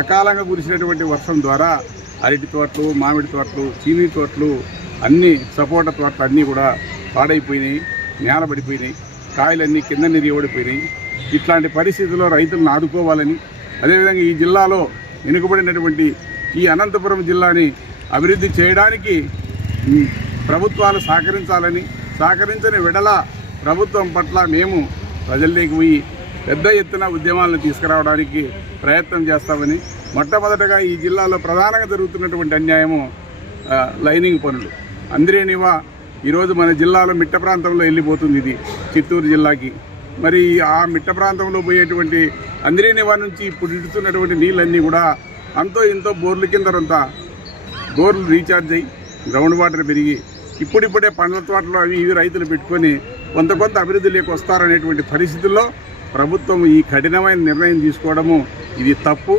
అకాలంగా కురిసినటువంటి వర్షం ద్వారా అరటి తోటలు, మామిడి తోటలు, చీనీ తోటలు, అన్ని సపోటా తోటలు అన్నీ కూడా పాడైపోయినాయి, నేలబడిపోయినాయి, కాయలన్నీ కింద నిరియబడిపోయినాయి. ఇట్లాంటి పరిస్థితుల్లో రైతులను ఆదుకోవాలని, అదేవిధంగా ఈ జిల్లాలో వెనుకబడినటువంటి ఈ అనంతపురం జిల్లాని అభివృద్ధి చేయడానికి ప్రభుత్వాలు సహకరించాలని, సహకరించని వెడల ప్రభుత్వం పట్ల మేము ప్రజల్లోకి పోయి పెద్ద ఎత్తున ఉద్యమాలను తీసుకురావడానికి ప్రయత్నం చేస్తామని. మొట్టమొదటగా ఈ జిల్లాలో ప్రధానంగా జరుగుతున్నటువంటి అన్యాయము లైనింగ్ పనులు. అంద్రేనివా ఈరోజు మన జిల్లాలో మిట్ట ప్రాంతంలో వెళ్ళిపోతుంది, ఇది చిత్తూరు జిల్లాకి. మరి ఆ మిట్ట ప్రాంతంలో పోయేటువంటి అంద్రేనివా నుంచి ఇప్పుడు ఇడుతున్నటువంటి నీళ్ళన్నీ కూడా అంతో ఇంతో బోర్ల కిందంతా బోర్లు రీఛార్జ్ అయ్యి గ్రౌండ్ వాటర్ పెరిగి ఇప్పుడిప్పుడే పండ్ల తోటలు అవి ఇవి రైతులు పెట్టుకొని కొంత అభివృద్ధిలోకి వస్తారనేటువంటి పరిస్థితుల్లో ప్రభుత్వం ఈ కఠినమైన నిర్ణయం తీసుకోవడము ఇది తప్పు.